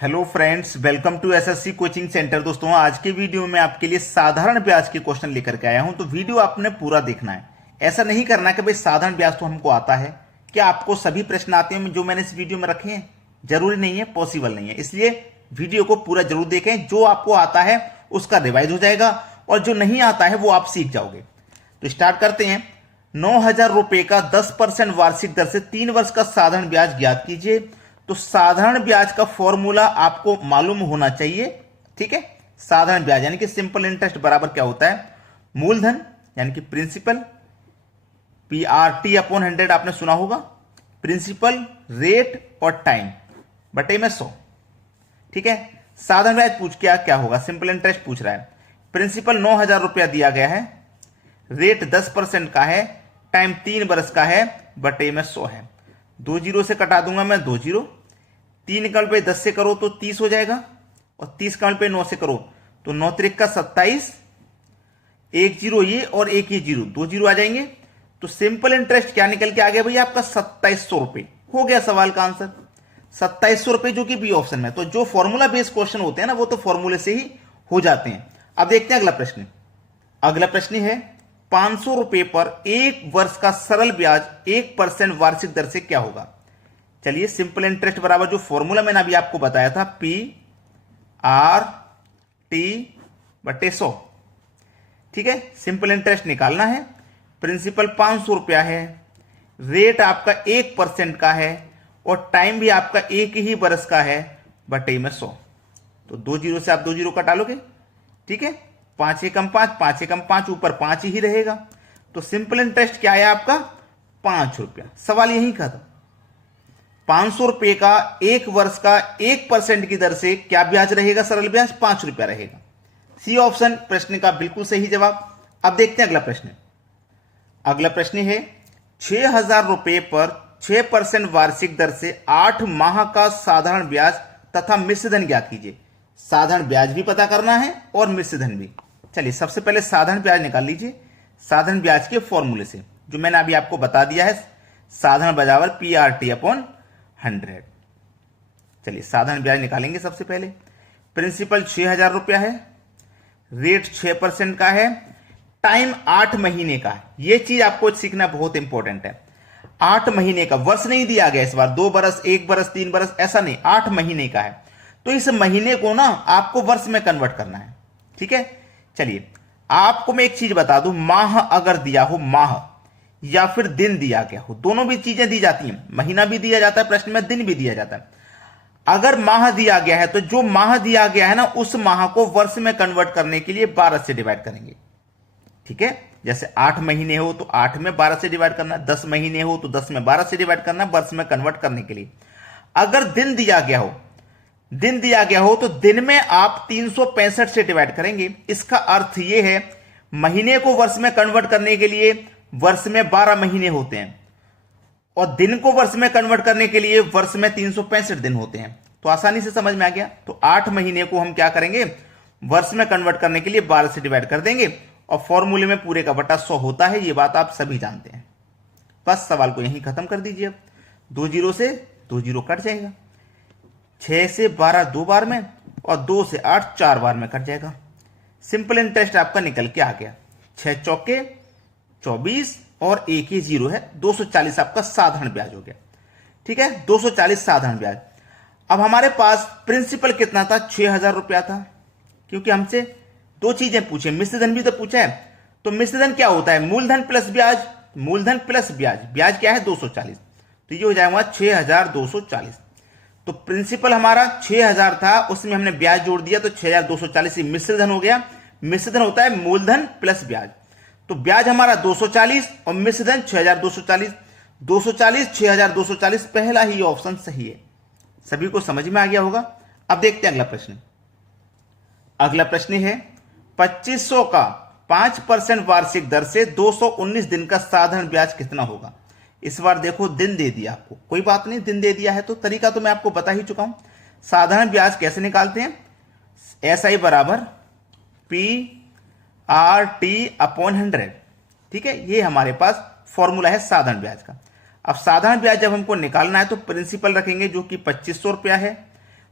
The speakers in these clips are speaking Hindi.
Hello friends, welcome to SSC coaching centre. दोस्तों, आज के वीडियो में आपके लिए साधारण ब्याज के क्वेश्चन लेकर के आया हूं, तो वीडियो आपने पूरा देखना है। ऐसा नहीं करना कि भाई साधारण ब्याज तो हमको आता है। क्या आपको सभी प्रश्न आते हैं जो मैंने इस वीडियो में रखे हैं? जरूरी नहीं है, पॉसिबल नहीं है। इसलिए वीडियो को पूरा जरूर देखें। जो आपको आता है उसका रिवाइज हो जाएगा और जो नहीं आता है वो आप सीख जाओगे। तो स्टार्ट करते हैं। 9,000 रुपए का 10% वार्षिक दर से 3 वर्ष का साधारण ब्याज ज्ञात कीजिए। तो साधारण ब्याज का फॉर्मूला आपको मालूम होना चाहिए। ठीक है, साधारण ब्याज यानी कि सिंपल इंटरेस्ट बराबर क्या होता है? मूलधन यानी कि प्रिंसिपल, PRT अपॉन 100 आपने सुना होगा। प्रिंसिपल, रेट और टाइम बटे में 100। ठीक है, साधारण ब्याज पूछ क्या क्या होगा? सिंपल इंटरेस्ट पूछ रहा है। प्रिंसिपल 9,000 रुपया दिया गया है, रेट 10% का है, टाइम 3 वर्ष का है, बटे में 100 है। 2 जीरो से कटा दूंगा मैं, 2 जीरो। 3 कल पे 10 से करो तो 30 हो जाएगा, और 30 कल पे 9 से करो तो 9 त्रिक का 27। 1 जीरो ये और 1 ये जीरो, 2 जीरो आ जाएंगे। तो सिंपल इंटरेस्ट क्या निकल के आ गया भैया? आपका 2700 रुपए हो गया सवाल का आंसर। 2700 रुपए, जो कि बी ऑप्शन में। तो जो फॉर्मूला बेस्ड क्वेश्चन होते हैं ना, वो तो फॉर्मूले से ही हो जाते हैं। अब देखते हैं अगला प्रश्न। अगला प्रश्न है 500 रुपए पर 1 वर्ष का सरल ब्याज 1% वार्षिक दर से क्या होगा? चलिए, सिंपल इंटरेस्ट बराबर जो फॉर्मूला मैंने अभी आपको बताया था, PRT बटे 100। ठीक है, सिंपल इंटरेस्ट निकालना है। प्रिंसिपल 500 रुपया है, रेट आपका 1% का है, और टाइम भी आपका 1 ही वर्ष का है, बटे में 100। तो 2 जीरो से आप 2 जीरो कटा लोगे। ठीक है, 5 एकम 5, 5 एकम 5, ऊपर 5 ही रहेगा। तो सिंपल इंटरेस्ट क्या है आपका? 5 रुपया। सवाल यही खत्म। 500 रुपए का 1 वर्ष का 1% की दर से क्या ब्याज रहेगा? सरल ब्याज 5 रुपया रहेगा। सी ऑप्शन प्रश्न का बिल्कुल सही जवाब। अब देखते हैं अगला प्रश्न। अगला प्रश्न है 6,000 रुपए पर 6% वार्षिक दर से 8 माह का साधारण ब्याज तथा मिश्र धन ज्ञात कीजिए। साधारण ब्याज भी पता करना है और मिश्र धन भी। चलिए, सबसे पहले साधारण ब्याज निकाल लीजिए साधारण ब्याज के फॉर्मूले से, जो मैंने अभी आपको बता दिया है। साधारण बराबर PRT अपॉन 100। चलिए, साधारण ब्याज निकालेंगे। सबसे पहले प्रिंसिपल 6,000 रुपया है, रेट 6% का है, टाइम 8 महीने का है। यह चीज आपको सीखना बहुत इंपॉर्टेंट है। 8 महीने का, वर्ष नहीं दिया गया इस बार, 2 बरस, 1 बरस, 3 बरस, ऐसा नहीं, 8 महीने का है। तो इस महीने को ना आपको वर्ष में कन्वर्ट करना है। ठीक है, चलिए आपको मैं एक चीज बता दूं, माह अगर दिया हो, माह या फिर दिन दिया गया हो, दोनों भी चीजें दी जाती हैं। महीना भी दिया जाता है प्रश्न में, दिन भी दिया जाता है। अगर माह दिया गया है तो जो माह दिया गया है ना, उस माह को वर्ष में कन्वर्ट करने के लिए 12 से डिवाइड करेंगे। ठीक है, जैसे 8 महीने हो तो 8 में 12 से डिवाइड करना, 10 महीने हो तो 10 में 12 से डिवाइड करना, वर्ष में कन्वर्ट करने के लिए। अगर दिन दिया गया हो, दिन दिया गया हो तो दिन में आप 365 से डिवाइड करेंगे। इसका अर्थ यह है, महीने को वर्ष में कन्वर्ट करने के लिए वर्ष में 12 महीने होते हैं, और दिन को वर्ष में कन्वर्ट करने के लिए वर्ष में 365 दिन होते हैं। तो आसानी से समझ में आ गया। तो 8 महीने को हम क्या करेंगे? वर्ष में कन्वर्ट करने के लिए 12 से डिवाइड कर देंगे, और फॉर्मूले में पूरे का बटा 100 होता है। ये बात आप सभी जानते हैं। बस सवाल को यहीं खत्म कर दीजिए। अब 2 जीरो से 2 जीरो कट जाएगा, 6 से 12 2 बार में, और 2 से 8 4 बार में कट जाएगा। सिंपल इंटरेस्ट आपका निकल के आ गया। 6 चौके 24 और 1 ही जीरो है, 240 आपका साधारण ब्याज हो गया। ठीक है, 240 साधारण ब्याज। अब हमारे पास प्रिंसिपल कितना था? 6,000 रुपया था, क्योंकि हमसे 2 चीजें पूछे, मिश्र धन भी तो पूछा है। तो मिश्र धन क्या होता है? मूलधन प्लस ब्याज। मूलधन प्लस ब्याज, ब्याज क्या है? 240। तो ये हो जाएगा 6,240। तो प्रिंसिपल हमारा 6,000 था, उसमें हमने ब्याज जोड़ दिया तो 6,240 मिश्र धन हो गया। मिश्र धन होता है मूलधन प्लस ब्याज। तो ब्याज हमारा 240 और मिश्र धन 6,240। 240 6,240, पहला ही ऑप्शन सही है। सभी को समझ में आ गया होगा। अब देखते हैं अगला प्रश्न। अगला प्रश्न है 2500 का 5% वार्षिक दर से 219 दिन का साधारण ब्याज कितना होगा? इस बार देखो, दिन दे दिया आपको, कोई बात नहीं, दिन दे दिया है तो तरीका तो मैं आपको बता ही चुका हूं। साधारण ब्याज कैसे निकालते हैं? SI बराबर PRT अपॉन 100। ठीक है, ये हमारे पास फॉर्मूला है साधारण ब्याज का। अब साधारण ब्याज जब हमको निकालना है तो प्रिंसिपल रखेंगे जो कि 2500 रुपया है,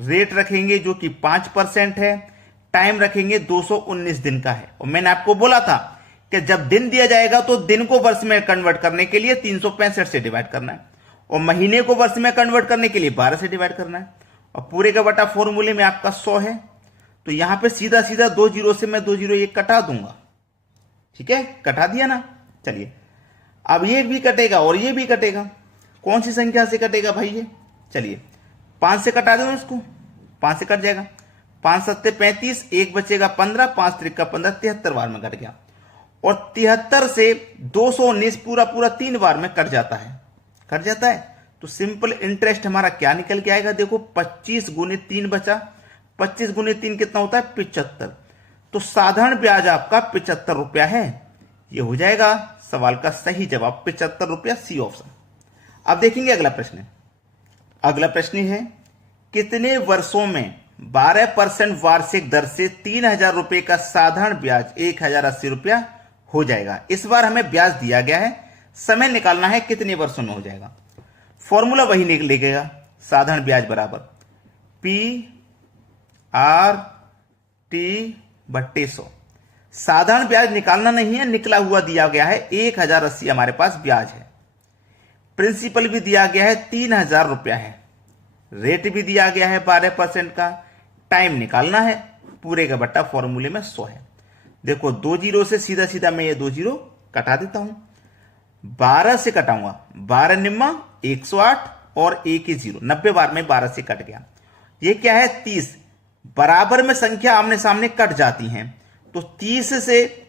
रेट रखेंगे जो कि 5% है, टाइम रखेंगे 219 दिन का है। और मैंने आपको बोला था कि जब दिन दिया जाएगा तो दिन को वर्ष में कन्वर्ट करने के लिए 365 से डिवाइड करना है, और महीने को वर्ष में कन्वर्ट करने के लिए 12 से डिवाइड करना है, और पूरे का बटा फॉर्मूले में आपका 100 है। तो यहां पे सीधा सीधा 2 जीरो से मैं 2 जीरो एक कटा दूंगा। ठीक है, कटा दिया ना। चलिए अब ये भी कटेगा और ये भी कटेगा। कौन सी संख्या से कटेगा भाई ये? चलिए 5 से कटा दो इसको, 5 से कट जाएगा। 5 सत्ते 35, एक बचेगा 15, 5 त्रिका 15, 73 बार में कट गया। और 73 से 219 पूरा पूरा 3 बार में कट जाता है, कट जाता है। तो सिंपल इंटरेस्ट हमारा क्या निकल के आएगा? देखो 25 गुने 3 बचा, 25 गुने 3 कितना होता है? 75। तो साधारण ब्याज आपका 75 रुपया है। ये हो जाएगा सवाल का सही जवाब, 75 रुपया, सी ऑप्शन। अब देखेंगे अगला प्रश्न। अगला प्रश्न है कितने वर्षों में 12% वार्षिक दर से 3000 रुपए का साधारण ब्याज 1080 रुपया हो जाएगा। इस बार हमें ब्याज दिया गया है, समय निकालना है कितने वर्षों में हो जाएगा। फॉर्मूला वही निकलेगा, साधारण ब्याज बराबर P/R/T/100। साधारण ब्याज निकालना नहीं है, निकला हुआ दिया गया है 1080 हमारे पास ब्याज है। प्रिंसिपल भी दिया गया है 3000 रुपया है, रेट भी दिया गया है 12% का, टाइम निकालना है, पूरे का बट्टा फॉर्मूले में 100 है। देखो 2 जीरो से सीधा सीधा मैं ये 2 जीरो कटा देता हूं, 12 से कटाऊंगा, 12 निम्मा 108 और 1 ही 0, 90 बार में 12 से कट गया। ये क्या है? 30। बराबर में संख्या आमने सामने कट जाती हैं, तो 30 से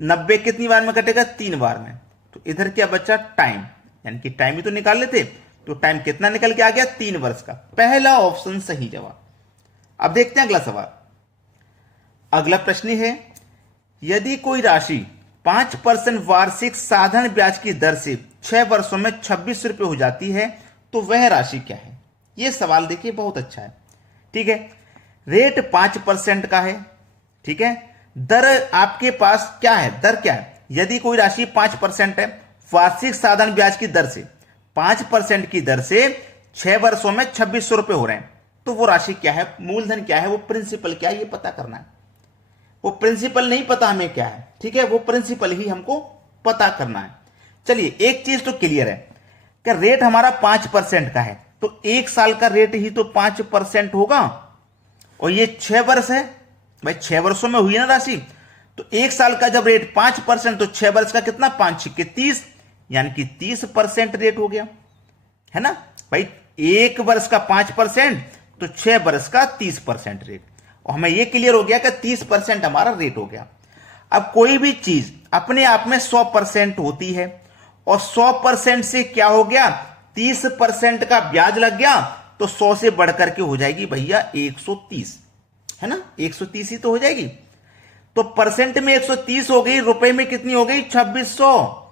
90 कितनी बार में कटेगा? 3 बार में। तो इधर क्या बचा? टाइम, यानी कि टाइम ही तो निकाल लेते। तो टाइम कितना निकल के आ गया? 3 वर्ष का। पहला ऑप्शन सही जवाब। अब देखते हैं अगला सवाल। अगला प्रश्न है यदि कोई राशि 5% वार्षिक साधारण ब्याज की दर से 6 वर्षों में 26 रुपए हो जाती है तो वह राशि क्या है? यह सवाल देखिए बहुत अच्छा है। ठीक है, रेट 5% का है। ठीक है, दर आपके पास क्या है? दर क्या है? यदि कोई राशि 5% है, वार्षिक साधारण ब्याज की दर से 5% की दर से 6 वर्षों में 2600 रुपए हो रहे हैं, तो वो राशि क्या है? मूलधन क्या है? वो प्रिंसिपल क्या है? ये पता करना है। वो प्रिंसिपल नहीं पता हमें क्या है, ठीक है, वो प्रिंसिपल ही हमको पता करना है। चलिए एक चीज तो क्लियर है कि रेट हमारा 5% का है, तो 1 साल का रेट ही तो 5% होगा, और ये 6 वर्ष है भाई, 6 वर्षों में हुई ना राशि। तो 1 साल का जब रेट 5%, तो 6 वर्ष का कितना? 5 छिक्के 30, यानी कि 30% रेट हो गया, है ना भाई। 1 वर्ष का 5%, तो 6 वर्ष का 30% रेट। और हमें यह क्लियर हो गया कि 30% हमारा रेट हो गया। अब कोई भी चीज अपने आप में 100% होती है, और 100% से क्या हो गया? 30% का ब्याज लग गया, तो 100 से बढ़कर के हो जाएगी भैया 130, है ना, 130 ही तो हो जाएगी। तो परसेंट में 130 हो गई, रुपए में कितनी हो गई? 2600,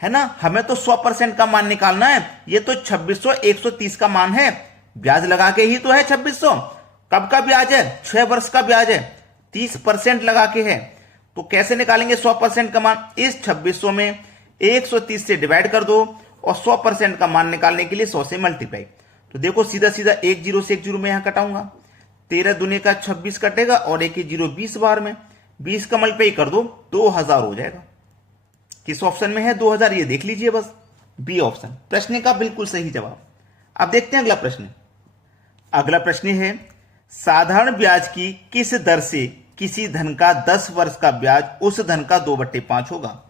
है ना। हमें तो 100% का मान निकालना है, ये तो 2600 130 का मान है, ब्याज लगा के ही तो है 2600। कब का ब्याज है? 6 वर्ष का ब्याज है, 30% लगा के है। तो कैसे निकालेंगे 100% का मान? इस 2600 में 130 से डिवाइड कर दो, और 100% का मान निकालने के लिए 100 से मल्टीप्लाई। तो देखो सीधा सीधा 1 जीरो से 1 जीरो में यहां कटाऊंगा, 13 दूने का 26 कटेगा, और 1 जीरो 20 बार में 20 का मल्टीप्लाई कर दो, 2000 हो जाएगा। किस ऑप्शन में है 2000? ये देख लीजिए बस, बी ऑप्शन, प्रश्न का बिल्कुल सही जवाब। अब देखते हैं अगला प्रश्न। अगला प्रश्न है साधारण ब्याज की किस दर से किसी धन का 10 वर्ष का ब्याज उस धन का 2/5 होगा।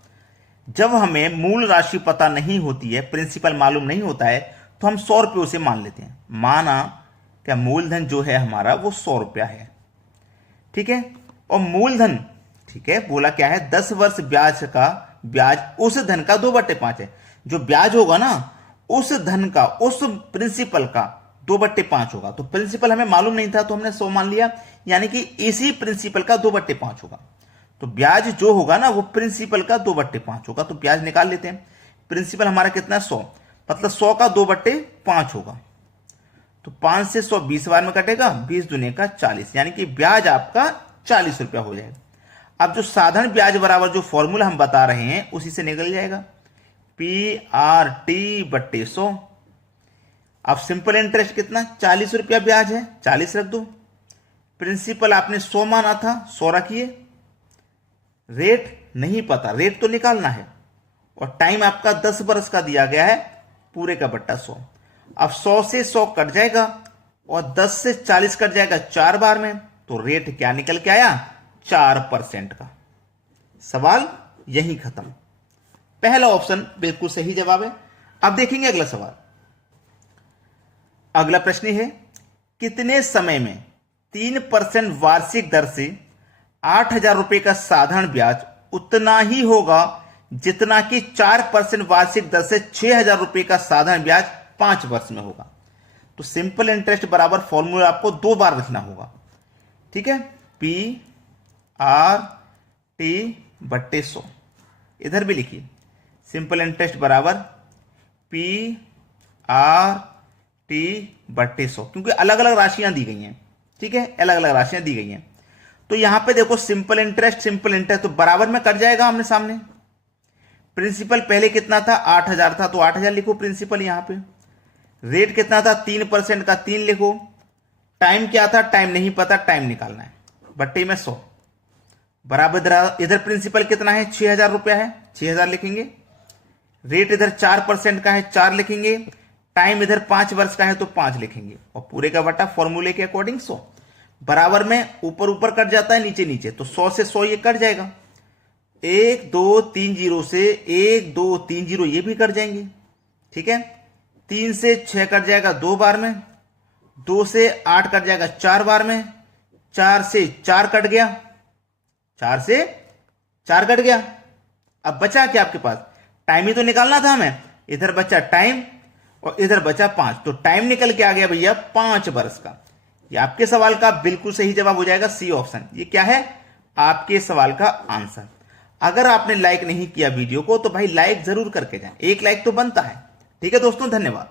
जब हमें मूल राशि पता नहीं होती है, प्रिंसिपल मालूम नहीं होता है, तो हम 100 रुपये उसे मान लेते हैं। माना क्या मूलधन जो है हमारा वो 100 रुपया है, ठीक है, और मूलधन, ठीक है, बोला क्या है? 10 वर्ष ब्याज का ब्याज उस धन का 2/5 है। जो ब्याज होगा ना उस धन का, उस प्रिंसिपल का 2/5 होगा। तो प्रिंसिपल हमें मालूम नहीं था, तो हमने 100 मान लिया, यानी कि इसी प्रिंसिपल का 2/5 होगा। तो ब्याज जो होगा ना वो प्रिंसिपल का 2/5 होगा। तो ब्याज निकाल लेते हैं। प्रिंसिपल हमारा कितना? 100, मतलब 100 का 2/5 होगा। तो 5 से 100 20 बार में कटेगा, 20 दूने का 40, यानी कि ब्याज आपका 40 रुपया हो जाएगा। अब जो साधारण ब्याज बराबर जो फॉर्मूला हम बता रहे हैं उसी से निकल जाएगा, P/R/T/100। अब सिंपल इंटरेस्ट कितना, 40 रुपया ब्याज है, 40 रख दो। प्रिंसिपल आपने 100 माना था, 100 रखिए। रेट नहीं पता, रेट तो निकालना है, और टाइम आपका 10 वर्ष का दिया गया है, पूरे का बट्टा 100। अब 100 से 100 कट जाएगा और 10 से 40 कट जाएगा 4 बार में, तो रेट क्या निकल के आया, 4% का। सवाल यही खत्म। पहला ऑप्शन बिल्कुल सही जवाब है। अब देखेंगे अगला सवाल। अगला प्रश्न है, कितने समय में 3% वार्षिक दर से 8,000 रुपए का साधारण ब्याज उतना ही होगा जितना कि 4% वार्षिक दर से 6,000 रुपए का साधारण ब्याज 5 वर्ष में होगा। तो सिंपल इंटरेस्ट बराबर फॉर्मूला आपको 2 बार लिखना होगा, ठीक है। PRT/100, इधर भी लिखिए सिंपल इंटरेस्ट बराबर PRT/100, क्योंकि अलग अलग राशियां दी गई हैं, ठीक है, अलग अलग राशियां दी गई हैं। तो यहां पे देखो सिंपल इंटरेस्ट तो बराबर में कट जाएगा आमने सामने। प्रिंसिपल पहले कितना था, 8,000 था, तो 8,000 लिखो प्रिंसिपल। यहां पे रेट कितना था, 3% का 3 लिखो। टाइम क्या था, टाइम नहीं पता, टाइम निकालना है, बट्टे में 100 बराबर। इधर प्रिंसिपल कितना है, 6,000 रुपया है, 6,000 लिखेंगे। रेट इधर 4% का है, 4 लिखेंगे। टाइम इधर 5 वर्ष का है, तो 5 लिखेंगे, और पूरे का बटा फॉर्मूले के अकॉर्डिंग 100। बराबर में ऊपर ऊपर कट जाता है, नीचे नीचे, तो 100 से 100 ये कट जाएगा। 1 2 3 0 से 1 2 3 0 ये भी कट जाएंगे, ठीक है। 3 से 6 कट जाएगा 2 बार में, 2 से 8 कट जाएगा 4 बार में, 4 से 4 कट गया, 4 से 4 कट गया। अब बचा क्या आपके पास, टाइम ही तो निकालना था हमें। इधर बचा टाइम और इधर बचा 5, तो टाइम निकल के आ गया भैया 5 वर्ष का। ये आपके सवाल का बिल्कुल सही जवाब हो जाएगा, सी ऑप्शन। ये क्या है, आपके सवाल का आंसर। अगर आपने लाइक नहीं किया वीडियो को, तो भाई लाइक जरूर करके जाएं, एक लाइक तो बनता है, ठीक है दोस्तों। धन्यवाद।